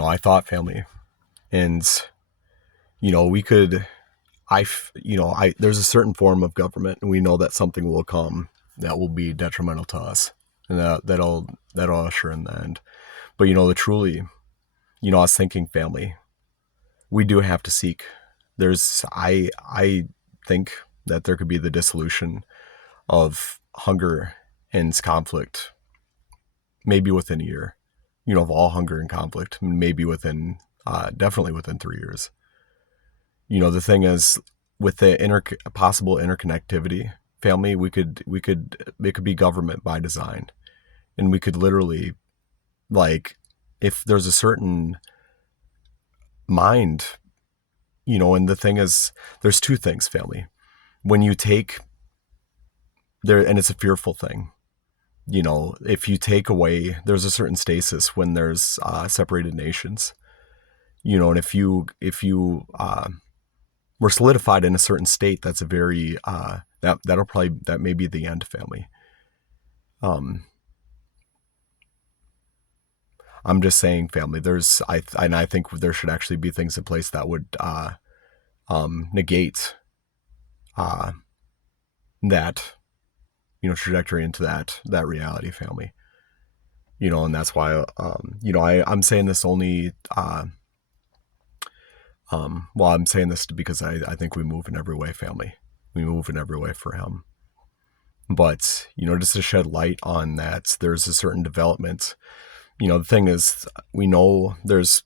I thought family, and we could, there's a certain form of government, and we know that something will come that will be detrimental to us, and that'll usher in the end. But the truly, I was thinking family. We do have to seek. I think that there could be the dissolution of hunger and conflict, maybe within a year. Of all hunger and conflict, maybe definitely within 3 years. The thing is, with the possible interconnectivity, family, it could be government by design, and we could literally, like, if there's a certain mind, and the thing is, there's two things, family. When you take there, and it's a fearful thing. If you take away, there's a certain stasis when there's separated nations. And if you were solidified in a certain state, that's a very that may be the end, family. Um, I'm just saying, family. I think there should actually be things in place that would negate that trajectory into that reality, family. And that's why I'm saying this only. Well, I'm saying this because I think we move in every way, family. We move in every way for Him. But just to shed light on that, there's a certain development. The thing is, we know there's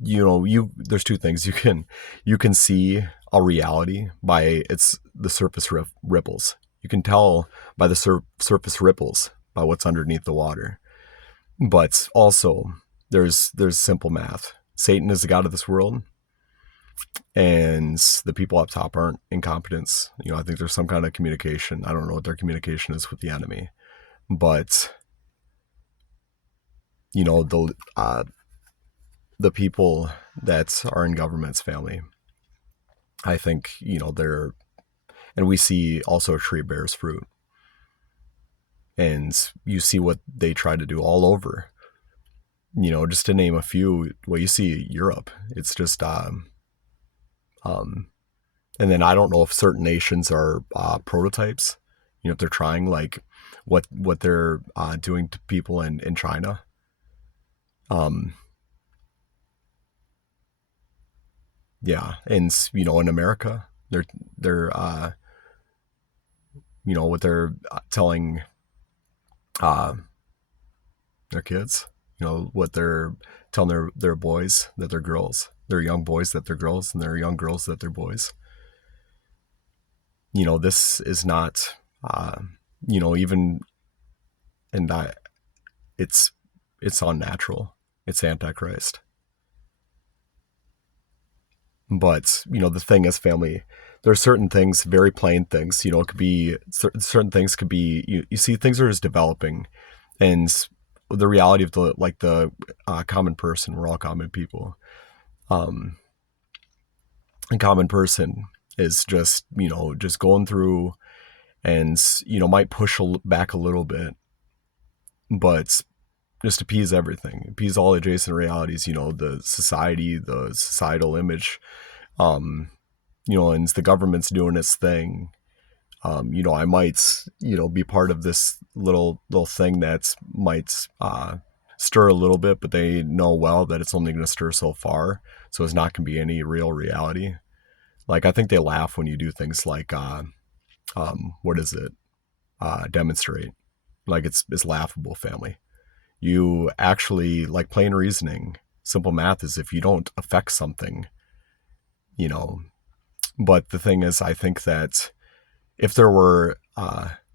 there's two things. You can see a reality by the surface ripples. You can tell by the surface ripples by what's underneath the water. But also, there's simple math. Satan is the god of this world, and the people up top aren't incompetents. I think there's some kind of communication. I don't know what their communication is with the enemy, but the people that are in government's family, I think they're, and we see also a tree bears fruit, and you see what they try to do all over. Just to name a few, well, you see Europe. It's just and then I don't know if certain nations are prototypes. If they're trying, like what they're doing to people in China. Yeah, and in America, they're what they're telling their kids. What they're telling their boys that they're girls. They're young boys that they're girls, and they're young girls that they're boys. This is not, even, and it's unnatural. It's Antichrist. But, the thing is, family, there are certain things, very plain things, it could be, certain things could be, you see things are just developing, and the reality of the common person, we're all common people. A common person is just going through, and might push back a little bit, but just appease everything, appease all adjacent realities, the societal image, and the government's doing its thing. I might be part of this little thing that might stir a little bit, but they know well that it's only going to stir so far, so it's not going to be any real reality. Like, I think they laugh when you do things like what is it, demonstrate. Like, it's laughable, family. You actually, like, plain reasoning, simple math is, if you don't affect something, but the thing is, I think that if there were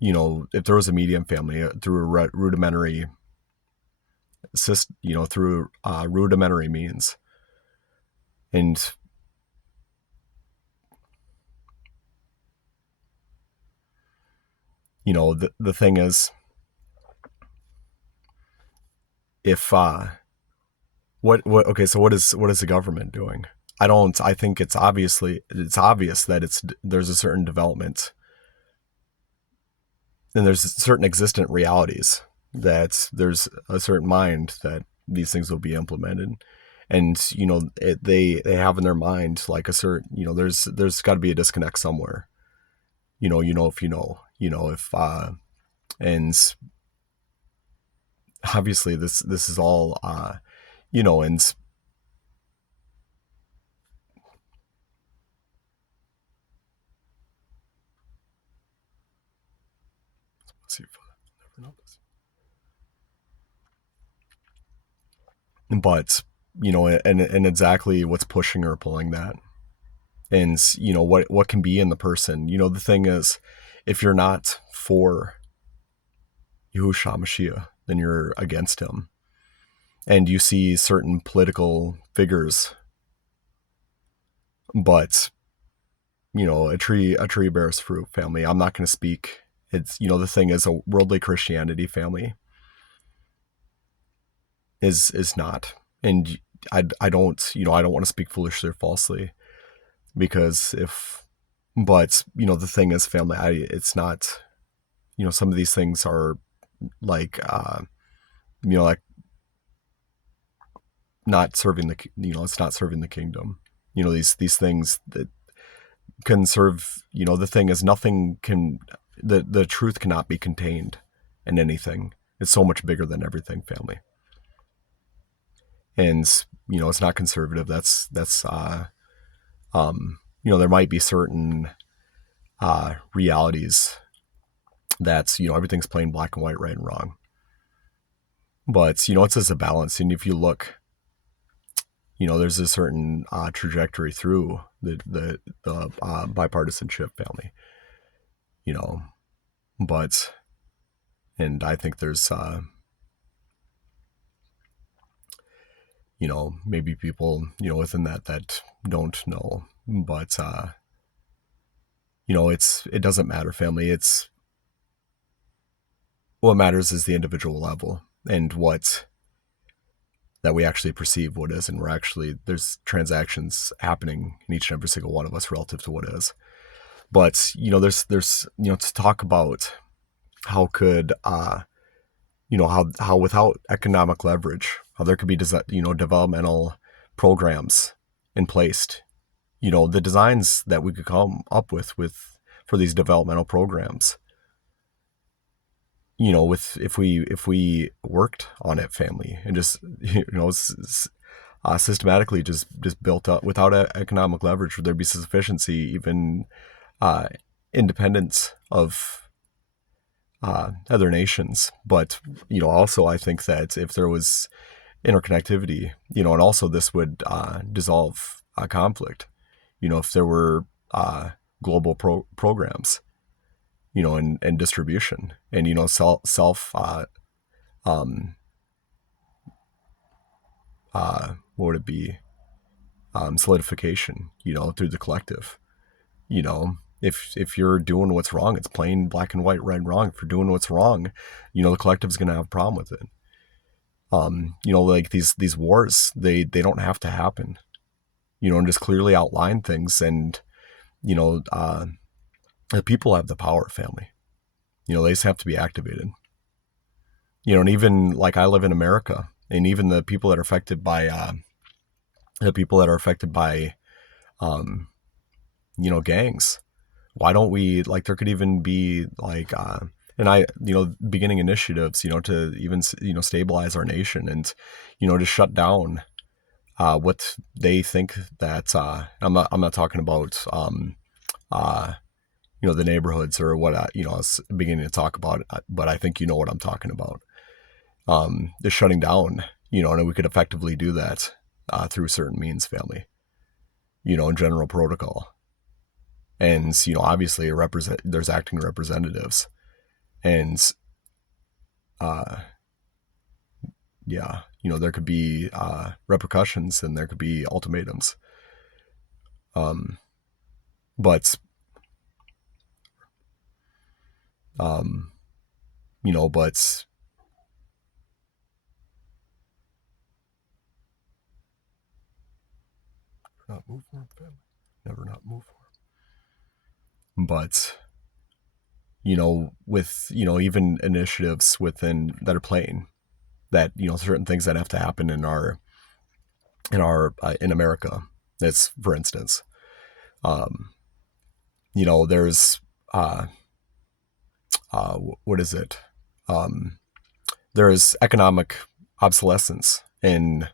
if there was a medium family through a rudimentary through rudimentary means, and the thing is, if okay, so what is the government doing? I think it's obvious that there's a certain development, and there's certain existent realities, that there's a certain mind that these things will be implemented. And they have in their mind like a certain, there's got to be a disconnect somewhere. If if and obviously this is all and let's see if I never know this. But and exactly what's pushing or pulling that, and what can be in the person. The thing is, if you're not for Yahushua Mashiach, then you're against him. And you see certain political figures, but a tree bears fruit, family. I'm not going to speak. It's the thing is, a worldly Christianity, family, is not. And I don't want to speak foolishly or falsely, because but the thing is, family, it's not, some of these things are like like not serving it's not serving the kingdom. These things that can serve, the thing is, nothing can, the truth cannot be contained in anything. It's so much bigger than everything, family. And it's not conservative. That's there might be certain realities that's everything's plain black and white, right and wrong. But it's just a balance. And if you look, there's a certain trajectory through the bipartisanship, family. But and I think there's maybe people within that don't know, but it doesn't matter, family. It's what matters is the individual level, and what that we actually perceive what is, and there's transactions happening in each and every single one of us relative to what is. But there's to talk about how could how without economic leverage, how there could be developmental programs in place, the designs that we could come up with for these developmental programs, if we worked on it, family, and just systematically just built up without economic leverage, would there be sufficiency, even independence of other nations? But also I think that if there was interconnectivity, and also this would dissolve conflict, if there were global programs, and distribution, and self what would it be, solidification, through the collective. If you're doing what's wrong, it's plain black and white, right and wrong. If you're doing what's wrong, the collective's going to have a problem with it. Like these wars, they don't have to happen, and just clearly outline things. And the people have the power, family. They just have to be activated. And even like I live in America, and even the people that are affected by gangs. Why don't we, like, there could even be like beginning initiatives, to even stabilize our nation, and to shut down what they think that I'm not talking about the neighborhoods or what I was beginning to talk about, but I think what I'm talking about. The shutting down, and we could effectively do that through certain means, family, in general protocol. And obviously there's acting representatives, and there could be repercussions, and there could be ultimatums. But but not move forward, family. Never not move forward. But with even initiatives within that are playing, that, certain things that have to happen in America. That's, for instance, um, there's what is it? Um, there's economic obsolescence on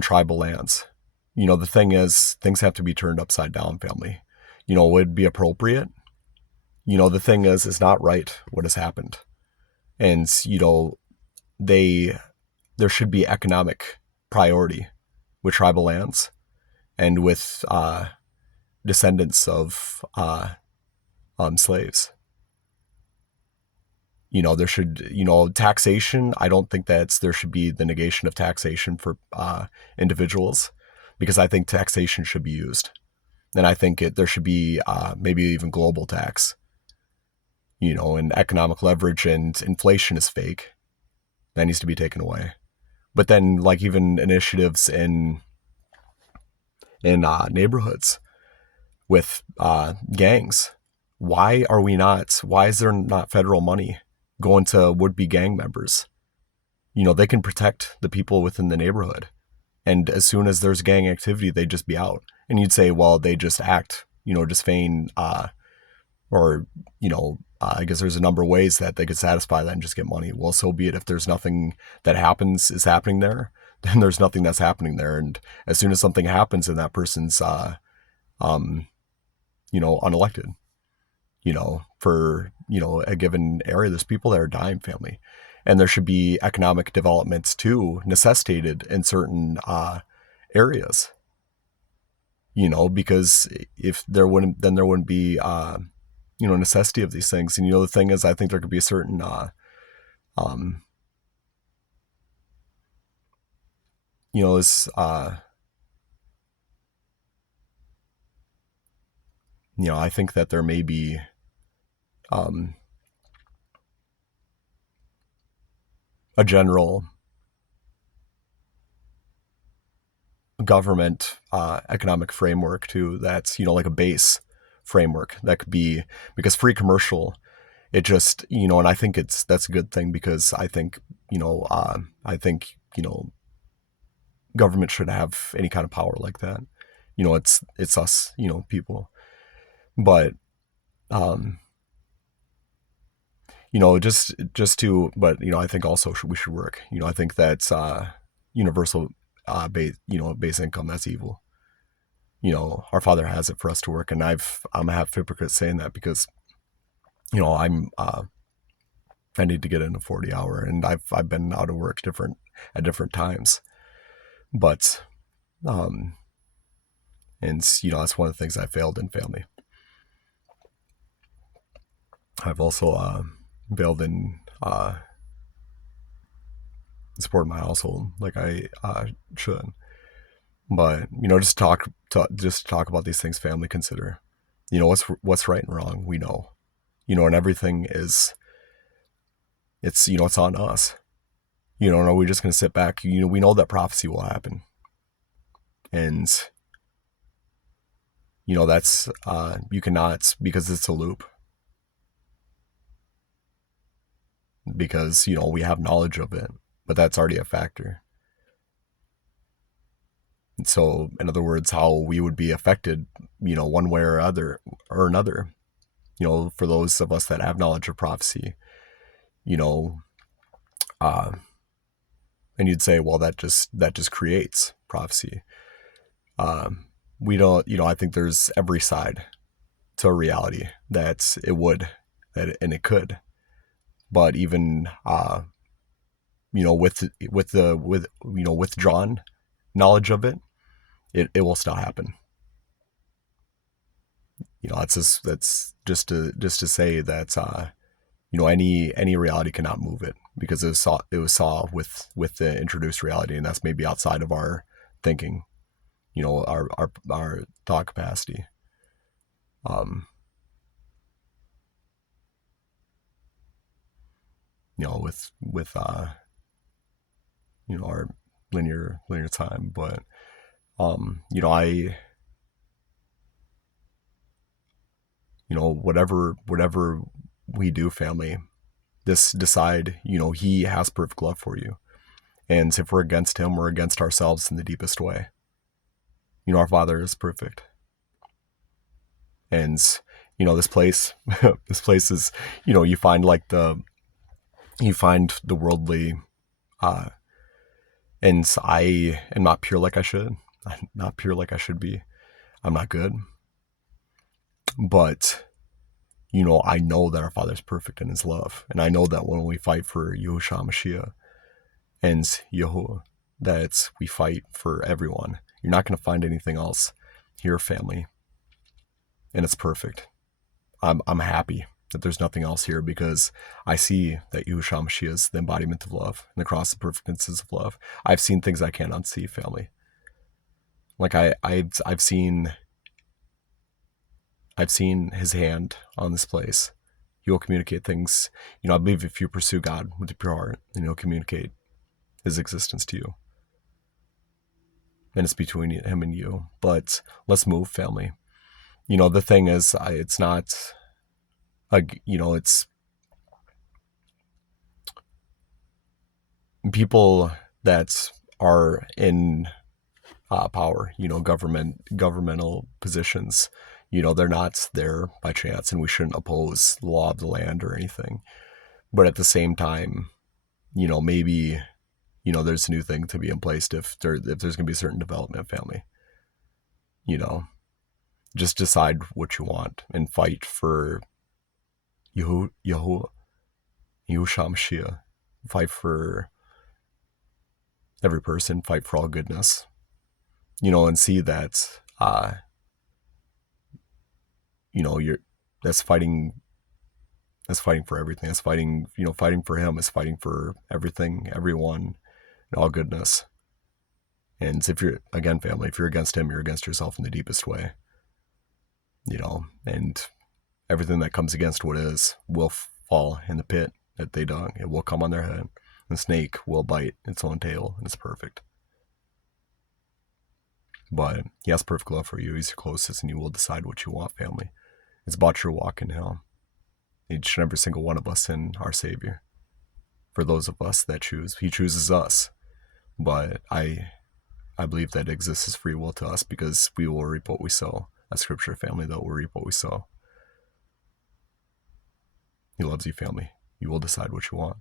tribal lands. The thing is, things have to be turned upside down, family. Would it be appropriate? The thing is, it's not right what has happened. And, they there should be economic priority with tribal lands and with descendants of slaves. There should, taxation. I don't think there should be the negation of taxation for individuals, because I think taxation should be used. And I think there should be maybe even global tax. And economic leverage and inflation is fake. That needs to be taken away. But then, like, even initiatives in neighborhoods with gangs. Why is there not federal money going to would-be gang members? They can protect the people within the neighborhood. And as soon as there's gang activity, they'd just be out. And you'd say, well, they just act, just feign, I guess there's a number of ways that they could satisfy that and just get money. Well, so be it. If there's nothing that is happening there, then there's nothing that's happening there. And as soon as something happens and that person's, unelected, for, a given area, there's people that are dying, family. And there should be economic developments too necessitated in certain areas, because if there wouldn't, then there wouldn't be, necessity of these things. And, the thing is, I think there could be a certain, this, I think that there may be, a general government economic framework too, that's, like a base framework that could be, because free commercial, it just, and I think that's a good thing, because I think, government should have any kind of power like that. It's us, people. But, I think also we should work. I think that's universal base income. That's evil. Our Father has it for us to work, and I'm a half hypocrite saying that, because, I need to get in a 40-hour, and I've been out of work at different times, but, and that's one of the things I failed in family. I've also failed in support my household like I should. But, just talk about these things, family. Consider, what's right and wrong. We know, and everything is, it's on us. Are we just going to sit back? We know that prophecy will happen, and that's you cannot, because it's a loop. Because we have knowledge of it, but that's already a factor. And so, in other words, how we would be affected, one way or another, for those of us that have knowledge of prophecy, and you'd say, well, that just creates prophecy. We don't, I think there's every side to a reality that and it could, but even, with withdrawn knowledge of it, it will still happen. That's just to say that, any reality cannot move it, because it was saw with the introduced reality, and that's maybe outside of our thinking, our thought capacity. With our linear time, but whatever we do, family, This decide, he has perfect love for you. And if we're against him, we're against ourselves in the deepest way. Our Father is perfect. And, this place, this place is, you find the worldly, and I am not pure like I should. I'm not pure like I should be. I'm not good. But, I know that our Father's perfect in his love. And I know that when we fight for Yahushua Mashiach and Yahuwah, that we fight for everyone. You're not going to find anything else here, family. And it's perfect. I'm happy that there's nothing else here, because I see that Yahushua Mashiach is the embodiment of love, and the cross of perfectness of love. I've seen things I can't unsee, family. Like I've seen his hand on this place. He will communicate things. I believe if you pursue God with a pure heart, then he'll communicate his existence to you. And it's between him and you. But let's move, family. The thing is, it's not, it's people that are in power, governmental positions, they're not there by chance, and we shouldn't oppose the law of the land or anything. But at the same time, maybe, there's a new thing to be in place if there's going to be a certain development, family. Just decide what you want and fight for Yahushua Mashiach. Fight for every person, fight for all goodness, and see that, that's fighting for everything. That's fighting for him is fighting for everything, everyone, and all goodness. And if you're, again, family, if you're against him, you're against yourself in the deepest way, and everything that comes against what is will fall in the pit that they dug. It will come on their head. The snake will bite its own tail, and it's perfect. But he has perfect love for you. He's your closest, and you will decide what you want, family. It's about your walk in him. Each and every single one of us in our Savior. For those of us that choose, he chooses us. But I believe that it exists as free will to us, because we will reap what we sow. That's scripture, family, that will reap what we sow. He loves you, family. You will decide what you want.